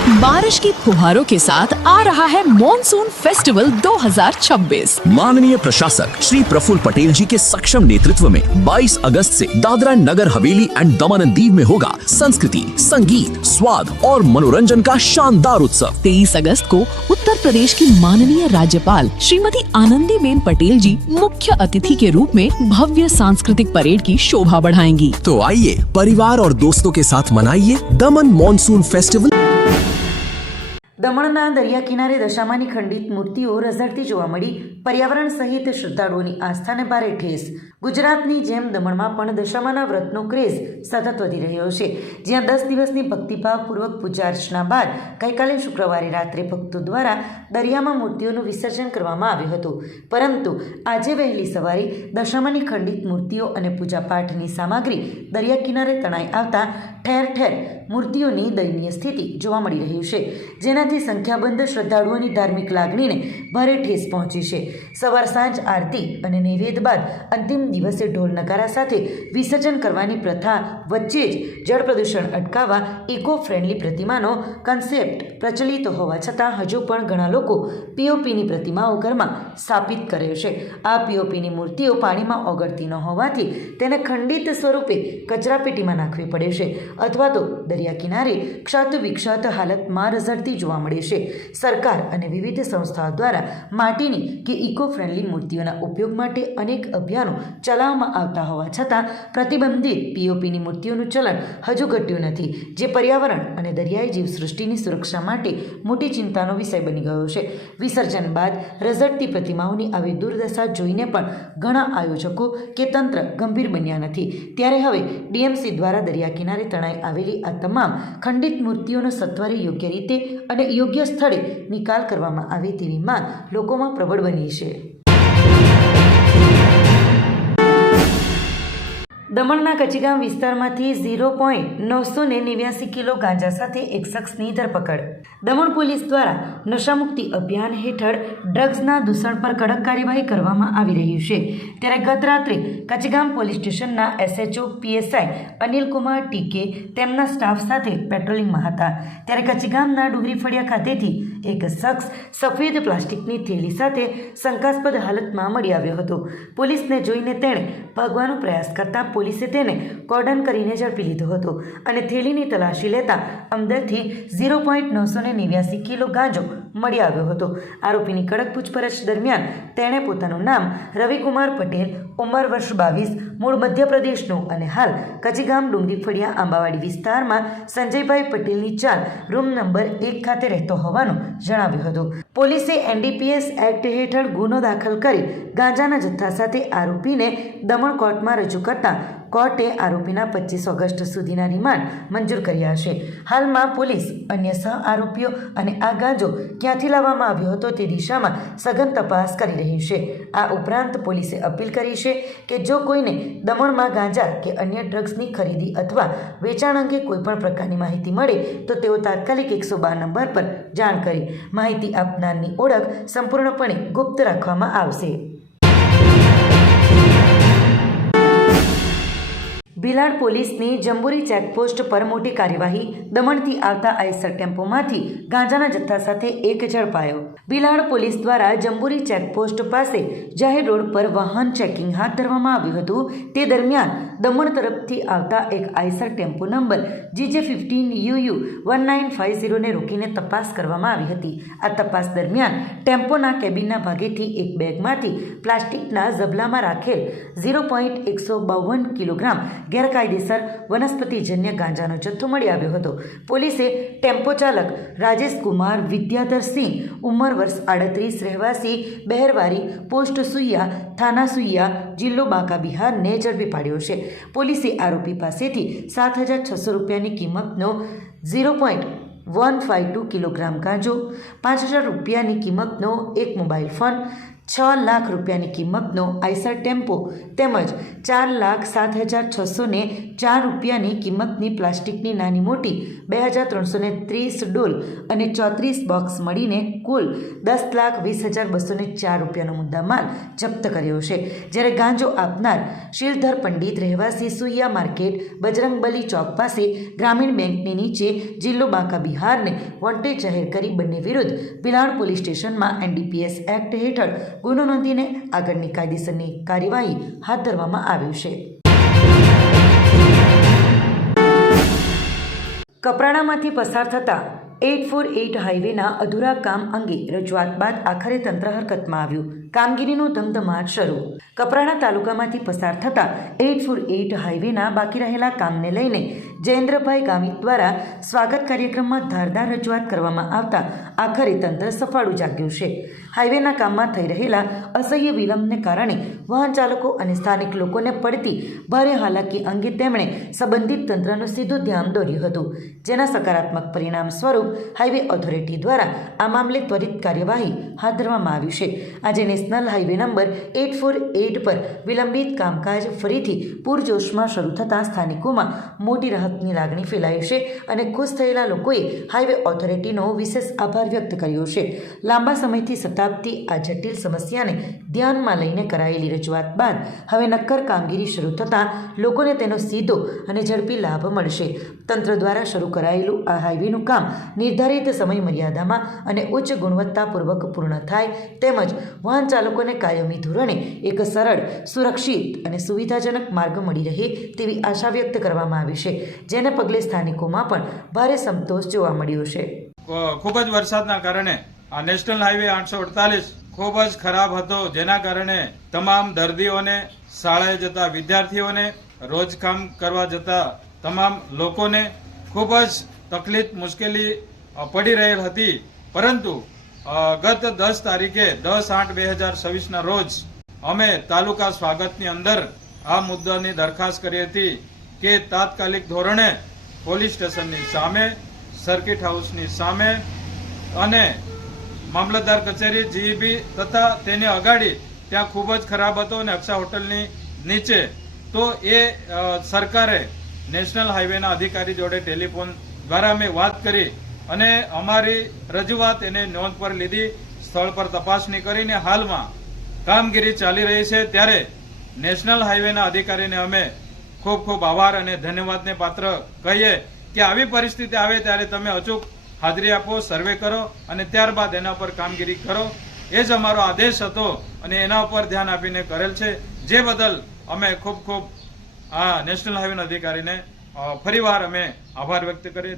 बारिश की फुहारों के साथ आ रहा है मॉनसून फेस्टिवल 2026। माननीय प्रशासक श्री प्रफुल्ल पटेल जी के सक्षम नेतृत्व में 22 अगस्त से Dadra Nagar Haveli and Daman and Diu में होगा संस्कृति, संगीत, स्वाद और मनोरंजन का शानदार उत्सव। 23 अगस्त को उत्तर प्रदेश की माननीय राज्यपाल श्रीमती आनंदीबेन पटेल जी मुख्य अतिथि के रूप में भव्य सांस्कृतिक परेड की शोभा बढ़ाएंगी। तो आइए परिवार और दोस्तों के साथ मनाइए दमन मॉनसून फेस्टिवल। દમણના દરિયા કિનારે દશામાની ખંડિત મૂર્તિઓ રઝળતી જોવા મળી, પર્યાવરણ સહિત શ્રદ્ધાળુઓની આસ્થાને ભારે ઠેસ। ગુજરાતની જેમ દમણમાં પણ દશામાના વ્રતનો ક્રેઝ સતત વધી રહ્યો છે, જ્યાં 10 દિવસની ભક્તિભાવપૂર્વક પૂજા અર્ચના બાદ ગઈકાલે શુક્રવારે રાત્રે ભક્તો દ્વારા દરિયામાં મૂર્તિઓનું વિસર્જન કરવામાં આવ્યું હતું। પરંતુ આજે વહેલી સવારે દશામાની ખંડિત મૂર્તિઓ અને પૂજાપાઠની સામગ્રી દરિયા કિનારે તણાઈ આવતા ઠેર ઠેર મૂર્તિઓની દયનીય સ્થિતિ જોવા મળી રહી છે, જેનાથી સંખ્યાબંધ શ્રદ્ધાળુઓની ધાર્મિક લાગણીને ભારે ઠેસ પહોંચી છે। સવાર સાંજ આરતી અને નૈવેદ્ય બાદ અંતિમ દિવસે ઢોલ નગારા સાથે વિસર્જન કરવાની પ્રથા વચ્ચે જ જળ પ્રદૂષણ અટકાવવા ઇકો ફ્રેન્ડલી પ્રતિમાનો કન્સેપ્ટ પ્રચલિત હોવા છતાં હજુ પણ ઘણા લોકો પીઓપીની પ્રતિમાઓ ઘરમાં સ્થાપિત કરે છે। આ પીઓપીની મૂર્તિઓ પાણીમાં ઓગળતી ન હોવાથી તેને ખંડિત સ્વરૂપે કચરાપેટીમાં નાખવી પડે છે અથવા તો દરિયા કિનારે ક્ષત વિક્ષત હાલતમાં રઝળતી જોવા મળે છે। સરકાર અને વિવિધ સંસ્થાઓ દ્વારા માટીની કે ઇકો ફ્રેન્ડલી મૂર્તિઓના ઉપયોગ માટે અનેક અભિયાનો ચલાવવામાં આવતા હોવા છતાં પ્રતિબંધિત પીઓપીની મૂર્તિઓનું ચલણ હજુ ઘટ્યું નથી, જે પર્યાવરણ અને દરિયાઈ જીવસૃષ્ટિની સુરક્ષા માટે મોટી ચિંતાનો વિષય બની ગયો છે। વિસર્જન બાદ રઝળતી પ્રતિમાઓની આવી દુર્દશા જોઈને પણ ઘણા આયોજકો કે તંત્ર ગંભીર બન્યા નથી, ત્યારે હવે ડીએમસી દ્વારા દરિયા કિનારે તણાઈ આવેલી આ તમામ ખંડિત મૂર્તિઓનો સત્વરે યોગ્ય રીતે અને યોગ્ય સ્થળે નિકાલ કરવામાં આવે તેવી માંગ લોકોમાં પ્રબળ બની છે। દમણના કચીગામ વિસ્તારમાંથી 0.989 કિલો ગાંજા સાથે એક શખ્સની ધરપકડ। દમણ પોલીસ દ્વારા નશામુક્તિ અભિયાન હેઠળ ડ્રગ્સના દૂષણ પર કડક કાર્યવાહી કરવામાં આવી રહી છે, ત્યારે ગત રાત્રે કચીગામ પોલીસ સ્ટેશનના એસએચઓ પીએસઆઈ અનિલકુમાર ટીકે તેમના સ્ટાફ સાથે પેટ્રોલિંગમાં હતા, ત્યારે કચીગામના ડુંગરી ફળિયા ખાતેથી એક શખ્સ સફેદ પ્લાસ્ટિકની થેલી સાથે શંકાસ્પદ હાલતમાં મળી આવ્યો હતો। પોલીસને જોઈને તેણે ભાગવાનો પ્રયાસ કરતા પોલીસે તેને કોર્ડન કરીને ઝડપી લીધો હતો અને થેલીની તલાશી લેતા અંદરથી 0.989 કિલો ગાંજો મળી આવ્યો હતો। આરોપીની કડક પૂછપરછ દરમિયાન તેણે પોતાનું નામ રવિકુમાર પટેલ, ઉંમર વર્ષ 22, મૂળ મધ્યપ્રદેશનું અને હાલ કચીગામ ડુંગરી ફળિયા આંબાવાડી વિસ્તારમાં સંજયભાઈ પટેલની 4 રૂમ નંબર 1 ખાતે રહેતો હોવાનું જણાવ્યું હતું। પોલીસે એનડીપીએસ એક્ટ હેઠળ ગુનો દાખલ કરી ગાંજાના જથ્થા સાથે આરોપીને દમણ કોર્ટમાં રજૂ કરતા કોર્ટે આરોપીના 25 ઓગસ્ટ સુધીના રિમાન્ડ મંજૂર કર્યા છે। હાલમાં પોલીસ અન્ય સહ આરોપીઓ અને આ ગાંજો ક્યાંથી લાવવામાં આવ્યો હતો તે દિશામાં સઘન તપાસ કરી રહી છે। આ ઉપરાંત પોલીસે અપીલ કરી છે કે જો કોઈને દમણમાં ગાંજા કે અન્ય ડ્રગ્સની ખરીદી અથવા વેચાણ અંગે કોઈપણ પ્રકારની માહિતી મળે તો તેઓ તાત્કાલિક 112 નંબર પર જાણ કરી માહિતી આપનારની ઓળખ સંપૂર્ણપણે ગુપ્ત રાખવામાં આવશે। ભીલાડ પોલીસની જંબુરી ચેકપોસ્ટ પર મોટી કાર્યવાહી। દમણથી આવતા આઈસર ટેમ્પોમાંથી ગાંજાના જથ્થા સાથે એક ઝડપાયો। ભીલાડ પોલીસ દ્વારા જંબુરી ચેકપોસ્ટ પાસે જાહેર રોડ પર વાહન ચેકિંગ હાથ ધરવામાં આવ્યું હતું। તે દરમિયાન દમણ તરફથી આવતા એક આઈસર ટેમ્પો નંબર GJ15UU 1950ને રોકીને તપાસ કરવામાં આવી હતી। આ તપાસ દરમિયાન ટેમ્પોના કેબિનના ભાગેથી એક બેગમાંથી પ્લાસ્ટિકના ઝબલામાં રાખેલ 0.152 કિલોગ્રામ ગેરકાયદેસર વનસ્પતિજન્ય ગાંજાનો જથ્થો મળી આવ્યો હતો। પોલીસે ટેમ્પો ચાલક રાજેશ કુમાર વિદ્યાધરસિંહ, ઉંમર વર્ષ 38, રહેવાસી બહેરવારી, પોસ્ટ સુઈયા, થાના સુઈયા, જિલ્લો બાંકા, બિહારને ઝડપી પાડ્યો છે। પોલીસે આરોપી પાસેથી 7,600 રૂપિયાની કિંમતનો 0.152 કિલોગ્રામ ગાંજો, 5,000 રૂપિયાની કિંમતનો એક મોબાઈલ ફોન, 6 લાખ રૂપિયાની કિંમતનો આઈસર ટેમ્પો તેમજ 4,07,604 રૂપિયાની કિંમતની પ્લાસ્ટિકની નાની મોટી 2,330 ડોલ અને 34 બોક્સ મળીને કુલ 10,20,204 રૂપિયાનો મુદ્દામાલ જપ્ત કર્યો છે. જ્યારે ગાંજો આપનાર શીલધર પંડિત રહેવાસી સુઈયા માર્કેટ બજરંગબલી ચોક પાસે ગ્રામીણ બેંકની નીચે જિલ્લો બાંકા બિહારને વોન્ટેડ જાહેર કરી બંને વિરુદ્ધ ભિલાડ પોલીસ સ્ટેશનમાં NDPS એક્ટ હેઠળ ગુનો નોંધીને આગળની કાયદેસરની કાર્યવાહી હાથ ધરવામાં આવ્યું છે. કપરાણામાંથી પસાર થતા 848 હાઈવેના અધૂરા કામ અંગે રજૂઆત બાદ આખરે તંત્ર હરકતમાં આવ્યું. કામગીરીનો ધમધમાટ શરૂ. કપરાણા તાલુકામાંથી પસાર થતા 848 હાઈવેના બાકી રહેલા કામને લઈને જયેન્દ્રભાઈ ગામિત દ્વારા સ્વાગત કાર્યક્રમમાં ધારદાર રજૂઆત કરવામાં આવતા આખરે તંત્ર સફાળું જાગ્યું છે. હાઈવેના કામમાં થઈ રહેલા અસહ્ય વિલંબને કારણે વાહન ચાલકો અને સ્થાનિક લોકોને પડતી ભારે હાલાકી અંગે તેમણે સંબંધિત તંત્રનું સીધું ધ્યાન દોર્યું હતું, જેના સકારાત્મક પરિણામ સ્વરૂપ હાઈવે ઓથોરિટી દ્વારા આ મામલે ત્વરિત કાર્યવાહી હાથ ધરવામાં આવી છે. આજે નેશનલ હાઈવે નંબર 848 પર વિલંબિત કામકાજ ફરીથી પૂરજોશમાં શરૂ થતાં સ્થાનિકોમાં મોટી રાહતની લાગણી ફેલાઈ છે અને ખુશ થયેલા લોકોએ હાઈવે ઓથોરિટીનો વિશેષ આભાર વ્યક્ત કર્યો છે. લાંબા સમયથી સતાબતી આ જટિલ સમસ્યાને ધ્યાનમાં લઈને કરાયેલી રજૂઆત બાદ હવે નક્કર કામગીરી શરૂ થતાં લોકોને તેનો સીધો અને ઝડપી લાભ મળશે. તંત્ર દ્વારા શરૂ કરાયેલું આ હાઈવેનું કામ નિર્ધારિત સમય મર્યાદામાં અને ઉચ્ચ ગુણવત્તાપૂર્વક પૂર્ણ થાય તેમજ વાહન ચાલકોને કાયમી ધોરણે એક સરળ, સુરક્ષિત અને સુવિધાજનક માર્ગ મળી રહે તેવી આશા વ્યક્ત કરવામાં આવી છે, જેને પગલે સ્થાનિકોમાં પણ ભારે સંતોષ જોવા મળ્યો છે. ખૂબ જ વરસાદના કારણે આ નેશનલ હાઈવે 848 ખૂબ જ ખરાબ હતો, જેના કારણે તમામ દર્દીઓને, શાળાએ જતા વિદ્યાર્થીઓને, રોજ કામ કરવા જતા તમામ લોકોને ખૂબ જ તકલીફ, મુશ્કેલી પડી રહેલ હતી. પરંતુ ગત 10 તારીખે 10/8/2026 રોજ અમે તાલુકા સ્વાગતની અંદર આ મુદ્દાની દરખાસ્ત કરી હતી કે તાત્કાલિક ધોરણે પોલીસ સ્ટેશનની સામે, સર્કિટ હાઉસની સામે અને મામલતદાર કચેરી GEB તથા તેને અગાડી ત્યાં ખૂબ જ ખરાબ હતો અને અક્ષા હોટલની નીચે, તો એ સરકારે નેશનલ હાઈવેના અધિકારી જોડે ટેલિફોન દ્વારા અમે વાત કરી અને અમારી રજૂઆત એને નોંધ પર લીધી, સ્થળ પર તપાસણી કરીને હાલમાં કામગીરી ચાલી રહી છે. ત્યારે નેશનલ હાઈવેના અધિકારીને અમે ખૂબ ખૂબ આભાર અને ધન્યવાદને પાત્ર કહીએ કે આવી પરિસ્થિતિ આવે ત્યારે તમે અચૂક હાજરી આપો, સર્વે કરો અને ત્યારબાદ એના પર કામગીરી કરો. એ જ અમારો આદેશ હતો અને એના ઉપર ધ્યાન આપીને કરેલ છે, જે બદલ અમે ખૂબ ખૂબ આ નેશનલ હાઈવેના અધિકારીને ફરીવાર અમે આભાર વ્યક્ત કરીએ.